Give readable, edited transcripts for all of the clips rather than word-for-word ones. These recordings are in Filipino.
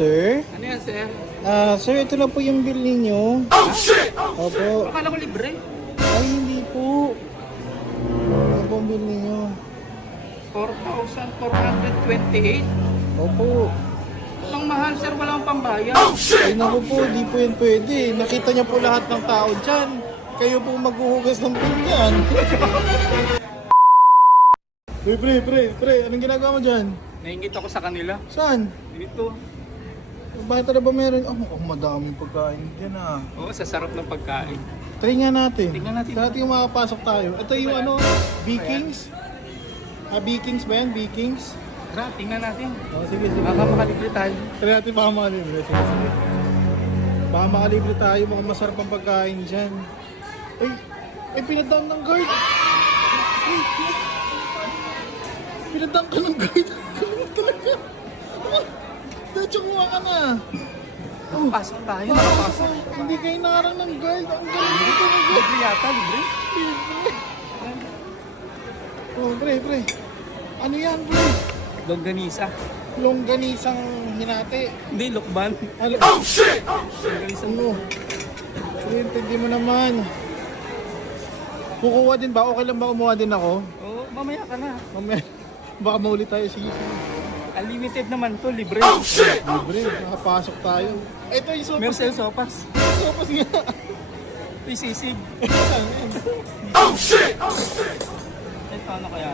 sir. Ano yan, sir? Sir, ito na po yung bill ninyo. Oh, shit! Opo. Akala ko libre. Ay, hindi po. Ano po ang bill ninyo? 4,428. Opo. Ang mahal, sir. Wala akong pambayad. Ay, naku po, di po yan pwede. Nakita niyo po lahat ng tao dyan. Kayo po maghuhugas ng pinggan. Pre, anong ginagawa mo dyan? Naingit ako sa kanila. Saan? Dito. Bakit na ba meron? Mukhang madaming pagkain dyan Oo, sa sarap ng pagkain. Try nga natin. Tingnan natin. Sa ating makapasok tayo. Ito yung ano, Vikings. Vikings ba yan? Vikings? Tara, tingnan natin. Sige. Baka makalibre tayo. Try natin baka makalibre. Sige. Baka makalibre tayo. Mukhang masarap ang pagkain dyan. Ay, pinadaan ng guard. Pinadaan ka ng guard. Ganun talaga. Diretso kuha ka na. Pasok tayo. Nakapasok. Hindi kayo narang ng guard. Ang galing dito ng guard. Libre yata, libre. Pre. Ano yan, pre? Longganisa. Longganisang hinati. Hindi, lukban. Oh, shit! Ano? Hindi mo naman. Kukuha din ba? Okay lang ba kumuha din ako? Oo, mamaya ka na. Mamaya, baka maulit tayo. Sige. Unlimited naman to, libre. Libre, nakapasok tayo. Ito yung sopas. Mercel sopas. Sopas nga. Ito yung sisig. Oh, shit! Ito ano kaya?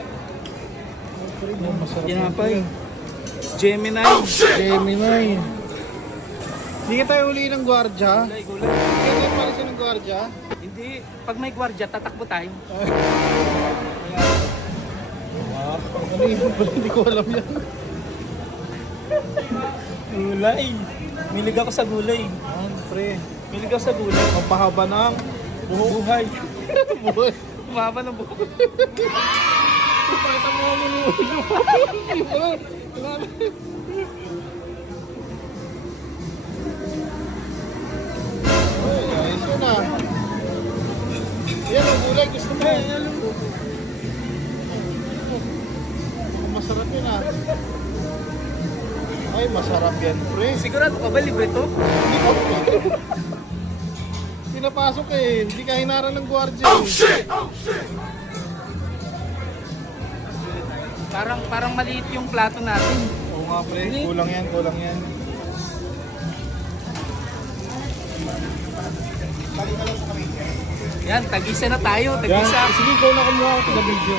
Masarap. Ginapay. Gemini. Gemini. Hindi ka tayo uli ng gwardya. Gulay. Hindi tayo palisin ng gwardya. Hindi. Pag may gwardya, tatakbo tayo. Ano yun pala? Hindi ko alam yan. Gulay. Milig ako sa gulay. Pre. Milig ako sa gulay. Ang pahaba ng Buhay. buhay. Umaba ng buhay. Pakita mo ang ulo. Ay, ayos yun ah. Yan ang gulay. Gusto mo. Masarap yun ah. Ay, masarap yan, pre. Sigurado ka ba libre to? Hindi ko. Pinapasok eh. Hindi ka hinarang ng gwardiya. Oh, shit! Parang maliit yung plato natin. Oo nga, pre. Kulang yan. Yan, tagisa na tayo. Yan. Tagisa. Sige, ikaw na kumuha ako sa video.